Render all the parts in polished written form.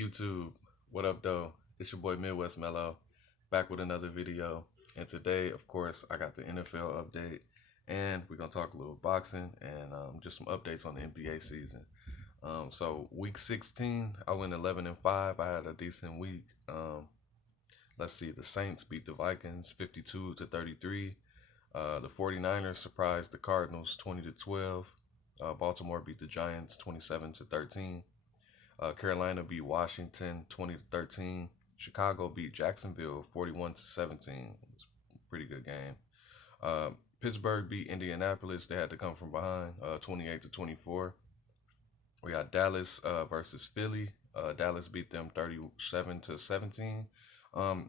YouTube, what up, though? It's your boy Midwest Mellow, back with another video. And today, of course, I got the NFL update, and we're gonna talk a little boxing and just some updates on the NBA season. So week 16, I went 11-5. I had a decent week. Let's see, the Saints beat the Vikings 52-33. The 49ers surprised the Cardinals 20-12. Baltimore beat the Giants 27-13. Carolina beat Washington 20-13. Chicago beat Jacksonville 41-17. It's a pretty good game. Pittsburgh beat Indianapolis. They had to come from behind 28-24. We got Dallas versus Philly. Dallas beat them 37-17.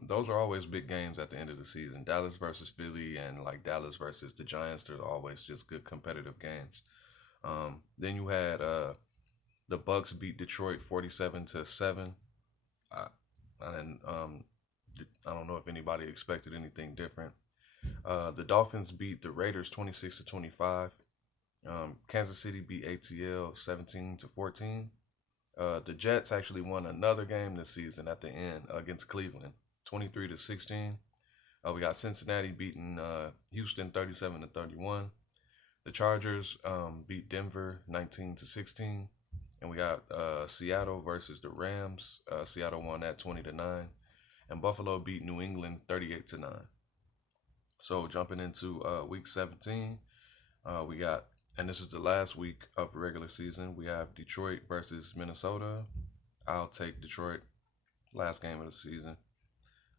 Those are always big games at the end of the season. Dallas versus Philly and like Dallas versus the Giants. They're always just good competitive games. Then you had the Bucks beat Detroit 47-7. I, and I don't know if anybody expected anything different. The Dolphins beat the Raiders 26-25. Kansas City beat ATL 17-14. The Jets actually won another game this season at the end against Cleveland, 23-16. We got Cincinnati beating Houston 37-31. The Chargers beat Denver 19-16. And we got Seattle versus the Rams. Seattle won that 20-9. And Buffalo beat New England 38-9. So jumping into week 17, we got, and this is the last week of the regular season, we have Detroit versus Minnesota. I'll take Detroit, last game of the season.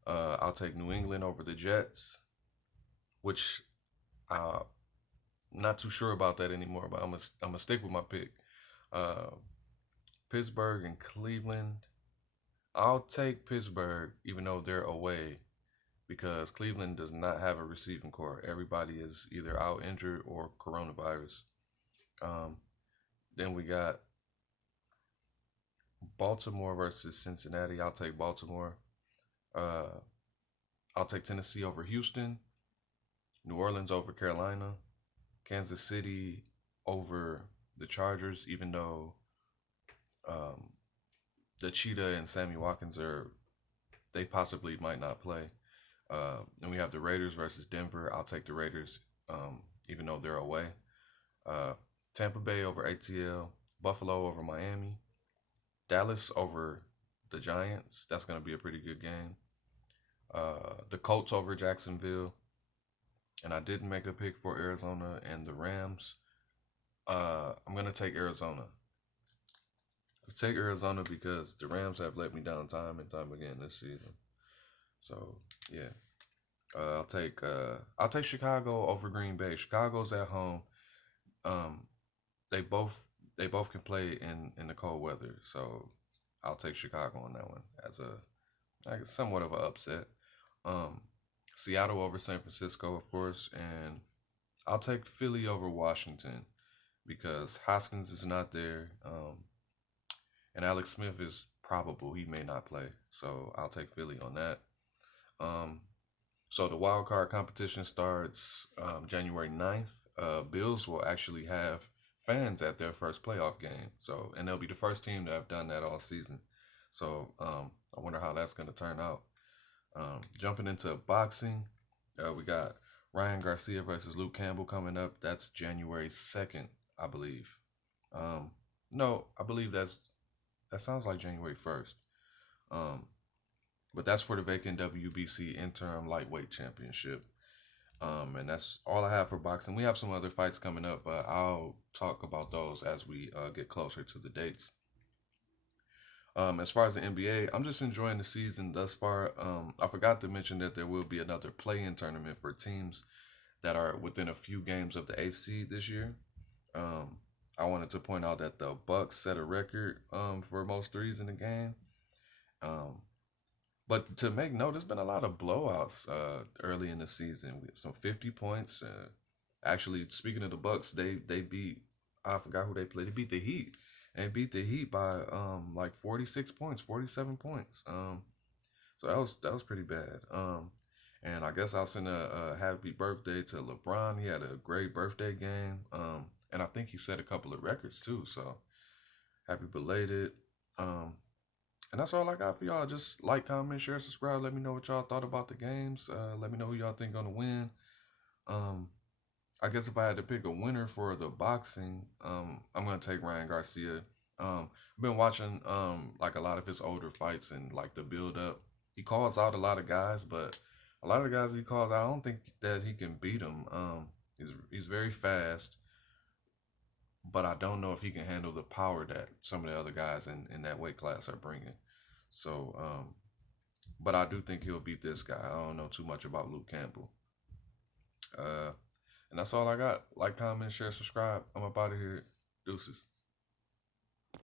I'll take New England over the Jets, which I'm not too sure about that anymore, but I'm gonna stick with my pick. Pittsburgh and Cleveland. I'll take Pittsburgh, even though they're away, because Cleveland does not have a receiving core. Everybody is either out injured or coronavirus. Then we got Baltimore versus Cincinnati. I'll take Baltimore. I'll take Tennessee over Houston. New Orleans over Carolina. Kansas City over the Chargers, even though the Cheetah and Sammy Watkins they possibly might not play. And we have the Raiders versus Denver. I'll take the Raiders, even though they're away. Tampa Bay over ATL. Buffalo over Miami. Dallas over the Giants. That's going to be a pretty good game. The Colts over Jacksonville. And I didn't make a pick for Arizona and the Rams. I'm going to take Arizona. I'll take Arizona because the Rams have let me down time and time again this season. So yeah, I'll take Chicago over Green Bay. Chicago's at home. They both can play in the cold weather, so I'll take Chicago on that one as somewhat of an upset. Seattle over San Francisco, of course, and I'll take Philly over Washington because Hoskins is not there. And Alex Smith is probable. He may not play. So I'll take Philly on that. So the wild card competition starts January 9th. Bills will actually have fans at their first playoff game. And they'll be the first team to have done that all season. So I wonder how that's going to turn out. Jumping into boxing, we got Ryan Garcia versus Luke Campbell coming up. That's January 2nd, I believe. No, I believe that sounds like January 1st. But that's for the vacant WBC interim lightweight championship. And that's all I have for boxing. We have some other fights coming up, but I'll talk about those as we get closer to the dates. As far as the NBA, I'm just enjoying the season thus far. I forgot to mention that there will be another play-in tournament for teams that are within a few games of the 8th seed this year. I wanted to point out that the Bucks set a record for most threes in the game. But to make note, there's been a lot of blowouts early in the season. We had some 50 points. Actually, speaking of the Bucks, they beat, I forgot who they played. They beat the Heat. And beat the Heat by like 46 points, 47 points. So that was pretty bad. And I guess I'll send a happy birthday to LeBron. He had a great birthday game. And I think he set a couple of records too. So happy belated. And that's all I got for y'all. Just like, comment, share, subscribe. Let me know what y'all thought about the games. Let me know who y'all think gonna win. Um, I guess if I had to pick a winner for the boxing, I'm gonna take Ryan Garcia. I've been watching like a lot of his older fights and like the build up. He calls out a lot of guys, but a lot of the guys he calls out, I don't think that he can beat them. He's very fast, but I don't know if he can handle the power that some of the other guys in that weight class are bringing. So, but I do think he'll beat this guy. I don't know too much about Luke Campbell. Uh, and that's all I got. Like, comment, share, subscribe. I'm up out of here. Deuces.